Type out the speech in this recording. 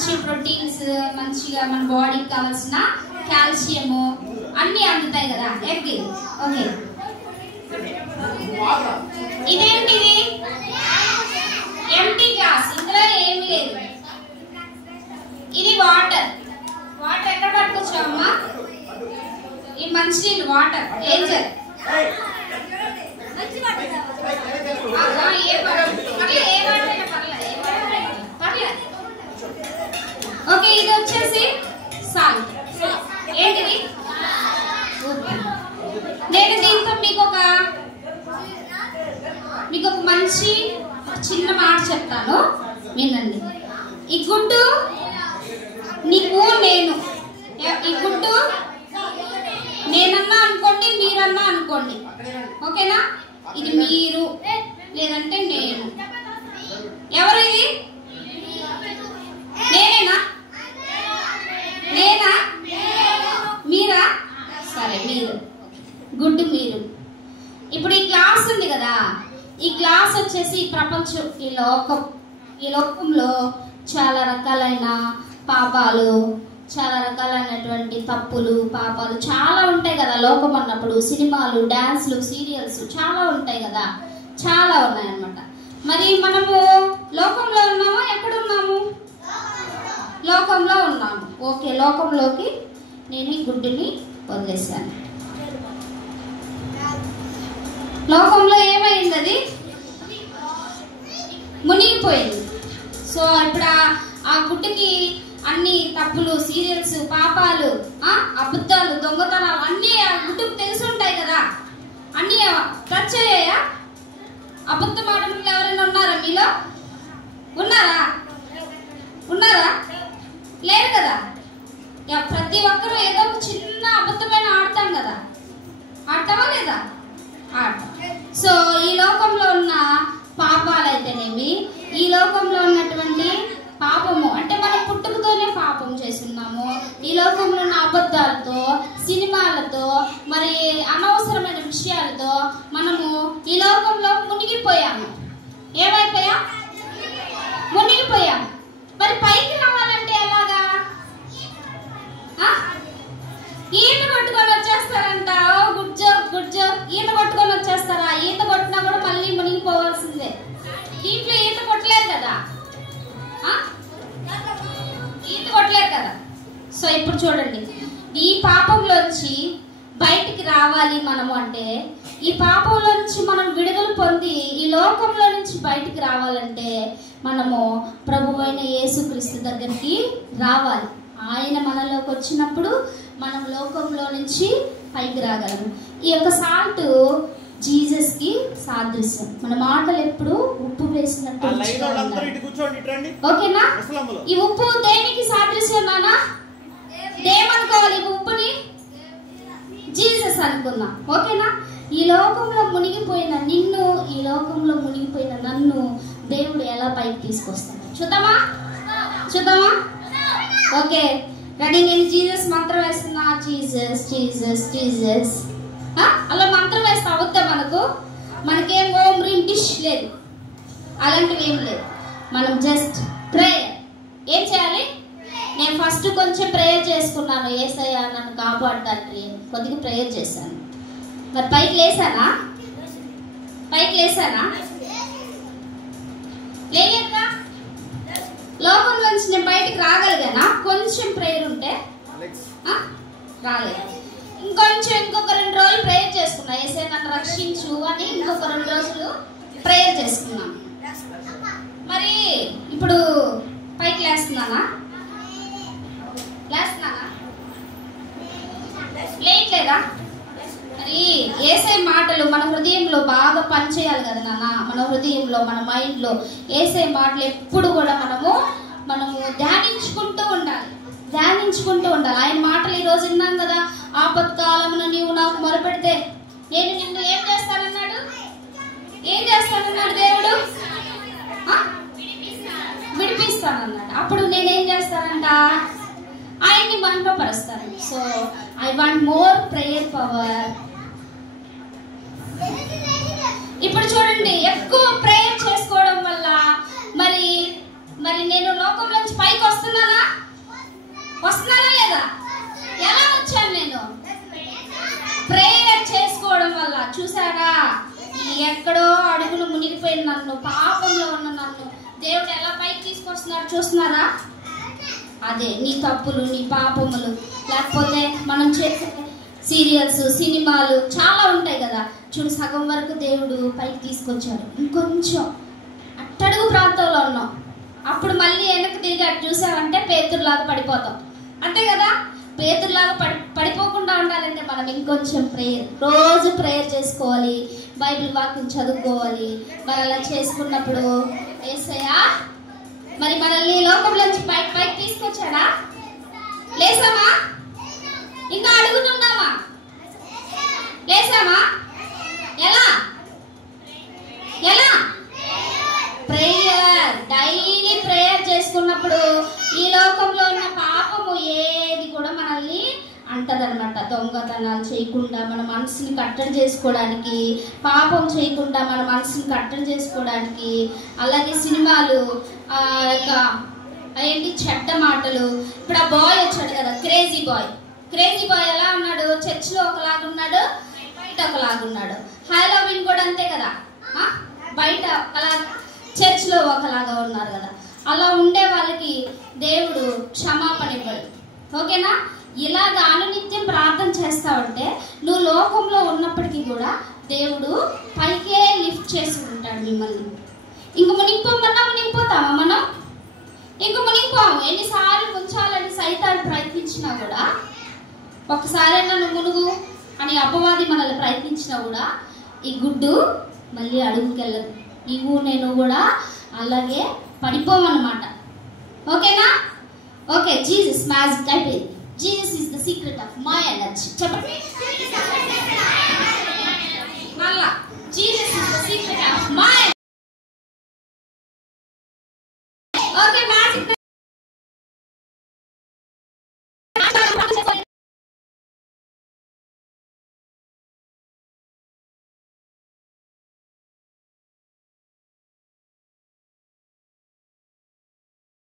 మంచి ప్రోటీన్స్, మంచిగా మన బాడీకి కావాల్సిన కాల్షియము అన్నీ అందుతాయి కదా ఎగ్గి. ఓకే, ఇదేంటిది? ఎంటీ గ్లాస్, ఇందులో ఏమీ లేదు. ఇది వాటర్. వాటర్ ఎక్కడ పట్టుకొచ్చావమ్మా? ఈ మంచినీళ్ళు వాటర్. ఏం చేయాలి? ఓకే, ఇది వచ్చేసి సాల్ట్. ఏంటిది? నేను దీంతో మీకు ఒక మంచి చిన్న మాట చెప్తాను, వినండి. ఈ గుడ్డు నీవు నేను, ఈ గుడ్డు నేనన్నా అనుకోండి, మీరన్నా అనుకోండి, ఓకేనా? ఇది మీరు లేదంటే నేను. ఎవరు ఇది? నేనేనా? నేనా? మీరా? సరే, మీరు. గుడ్డు మీరు. ఇప్పుడు ఈ గ్లాస్ ఉంది కదా, ఈ గ్లాస్ వచ్చేసి ఈ ప్రపంచం, ఈ లోకంలో చాలా రకాలైన పాపాలు, చాలా రకాలైనటువంటి తప్పులు, పాపాలు చాలా ఉంటాయి కదా లోకం అన్నప్పుడు. సినిమాలు, డాన్స్లు, సీరియల్స్ చాలా ఉంటాయి కదా, చాలా ఉన్నాయన్నమాట. మరి మనము లోకంలో ఉన్నామా? ఎక్కడ ఉన్నాము? లోకంలో ఉన్నాము. ఓకే, లోకంలోకి నేను ఈ గుడ్డుని వదిలేశాను. లోకంలో ఏమైంది? అది మునిగిపోయింది. సో ఇప్పుడు ఆ గుడ్డుకి అన్ని తప్పులు, సీరియల్స్, పాపాలు, అబద్ధాలు, దొంగతనాలు అన్నీ ఆ గుడ్డుకు తెలిసి ఉంటాయి కదా. అన్నీ టచ్ అయ్యాయా? అబద్ధం ఆడటం ఎవరైనా ఉన్నారా మీలో? ఉన్నారా? లేరు కదా. ప్రతి ఒక్కరూ ఏదో ఒక చిన్న అబద్ధమైన ఆడతాం కదా. ఆడతావా లేదా? ఆడతాం. సో ఈ లోకంలో ఉన్న పాపాలైతేనేమి, ఈ లోకంలో ఉన్నటువంటి పాపము అంటే మనం పుట్టుకతోనే పాపం చేస్తున్నాము. ఈ లోకంలో ఉన్న అబద్ధాలతో, సినిమాలతో, మరి అనవసరమైన విషయాలతో మనము ఈ లోకంలో మునిగిపోయాము. ఏమైపోయాం? మునిగిపోయాం. మరి పైకి రావాలంటే ఎలాగా? ఈత కొట్టుకొని వచ్చేస్తారంట. Good joke. ఈత కొట్టుకొని వచ్చేస్తారా? ఈత కొట్టినా కూడా మళ్ళీ మునిగిపోవాల్సిందే. దీంట్లో ఈత కొట్టలేదు కదా. ఈత కొట్టలేదు కదా. సో ఇప్పుడు చూడండి, ఈ పాపంలోంచి బయటికి రావాలి మనము అంటే, ఈ పాపంలో నుంచి మనం విడుదల పొంది ఈ లోకంలో నుంచి బయటికి రావాలంటే మనము ప్రభువైన యేసుక్రీస్తు దగ్గరికి రావాలి. ఆయన మనలోకి వచ్చినప్పుడు మనం లోకంలో నుంచి పైకి రాగలము. ఈ యొక్క సాల్ట్ జీసస్ కి సాదృశ్యం. మన మాటలు ఎప్పుడు ఉప్పు వేసినట్టు. ఓకేనా? ఈ ఉప్పు దేనికి సాదృశ్యం నానా? దేమనుకోవాలి ఈ ఉప్పుని? జీసస్ అనుకున్నా. ఓకేనా? ఈ లోకంలో మునిగిపోయిన నిన్ను, ఈ లోకంలో మునిగిపోయిన నన్ను దేవుడు ఎలా పైకి తీసుకొస్తాడు చూద్దామా? Okay, ready? నేను జీసస్ మంత్రం వేస్తున్నా. జీసస్ జీసస్ జీసస్ అలా మంత్రం వేస్తా. అవుతా మనకేం ఓం రీం డిష్ లేదు, అలాంటివి ఏం లేదు. మనం జస్ట్ ప్రేయర్. ఏం చేయాలి? నేను ఫస్ట్ కొంచెం ప్రేయర్ చేసుకున్నాను. యేసయ్య నన్ను కాపాడతానికి కొద్దిగా ప్రేయర్ చేశాను. మరి పైకి లేసానా? లేదుగా. లోకం నుంచి నేను బయటికి రాగలిగానా? కొంచెం ప్రేయర్ ఉంటే రాలేదు. ఇంకొక 2 రోజులు ప్రేయర్ చేసుకున్నా. యేసయ్య నన్ను రక్షించు అని ఇంకొక 2 రోజులు ప్రేయర్ చేసుకున్నాను. మరి ఇప్పుడు పైకి లేస్తున్నానా? లేట్లేదా? మరి యేసయ్య మాటలు మన హృదయంలో బాగా పనిచేయాలి కదా నాన్న. మన హృదయంలో, మన మైండ్లో యేసయ్య మాటలు ఎప్పుడు కూడా మనము ధ్యానించుకుంటూ ఉండాలి. ఆయన మాటలు ఈ రోజు విన్నాం కదా. ఆపత్కాలమున నీవు నాకు మొరపెడితే నేను నిన్ను ఏం చేస్తానన్నాడు? దేవుడు? విడిపిస్తానన్నాడు. అప్పుడు నేనేం చేస్తానంట? ఆయన్ని మహిమపరుస్తాను. So I want more prayer power. ఇప్పుడు చూడండి, ఎక్కువ ప్రేయర్ చేసుకోవడం వల్ల మరి నేను లోకంలోంచి పైకి వస్తున్నానా? ఎక్కడో అడుగులు మునిగిపోయిన నన్ను, పాపంలో ఉన్న నన్ను దేవుడు ఎలా పైకి తీసుకొస్తున్నాడు చూస్తున్నారా? అదే నీ తప్పులు, నీ పాపములు, లేకపోతే మనం చేసే సీరియల్స్, సినిమాలు చాలా ఉంటాయి కదా. చూడు, సగం వరకు దేవుడు పైకి తీసుకొచ్చాడు. ఇంకొంచెం అట్టడుగు ప్రాంతంలో ఉన్నాం, అప్పుడు మళ్ళీ వెనక్కి తిరిగి అటు చూసామంటే పేతురులాగా పడిపోతాం. అంతే కదా? పేతురులాగా పడిపోకుండా ఉండాలంటే మనం ఇంకొంచెం రోజు ప్రేయర్ చేసుకోవాలి, బైబిల్ వాక్యం చదువుకోవాలి. మరి అలా చేసుకున్నప్పుడు యేసయ్య మరి మనల్ని లోకంలోంచి పైకి తీసుకొచ్చాడా? లేసామా? ఇంకా అడుగుతున్నామా? లేసామా? ఎలా ఎలా? ప్రేయర్, డైలీ ప్రేయర్ చేసుకున్నప్పుడు ఈ లోకంలో ఉన్న పాపము ఏది కూడా మనల్ని అంటదనమాట. దొంగతనాలు చేయకుండా మన మనసుని కట్టడి చేసుకోవడానికి, పాపం చేయకుండా మన మనసుని కట్టడి చేసుకోవడానికి, అలాగే సినిమాలు, ఏంటి చెడ్డ మాటలు. ఇప్పుడు ఆ బాయ్ వచ్చాడు కదా, క్రేజీ బాయ్. క్రేజీ బాయ్ ఎలా ఉన్నాడు? చర్చ్లో ఒకలాగా ఉన్నాడు, బయట ఒకలాగా ఉన్నాడు. హాలోవిన్ కూడా అంతే కదా, బయట అలా చర్చ్లో ఒకలాగా ఉన్నారు కదా. అలా ఉండే వాళ్ళకి దేవుడు క్షమాపణ ఇవ్వడు. ఓకేనా? ఇలాగ అనునిత్యం ప్రార్థన చేస్తావంటే నువ్వు లోకంలో ఉన్నప్పటికీ కూడా దేవుడు పైకే లిఫ్ట్ చేసి ఉంటాడు మిమ్మల్ని. ఇంక మునిగిపోమన్నా మునిగిపోతామా మనం? ఇంక మునిగిపోము. ఎన్నిసార్లు ముంచాలని సైతాన్ని ప్రయత్నించినా కూడా, ఒకసారైనా నువ్వు మునుగు అని అపవాది మనల్ని ప్రయత్నించినా కూడా ఈ గుడ్డు మళ్ళీ అడుగుకెళ్ళదు. నీవు నేను కూడా అలాగే పడిపోమన్నమాట. ఓకేనా? ఓకే, జీసస్ మ్యాజిక్ అయిపోయింది. Jesus is the secret of my energy. చెప్పండి మళ్ళా. Jesus is the secret of my. Okay, magic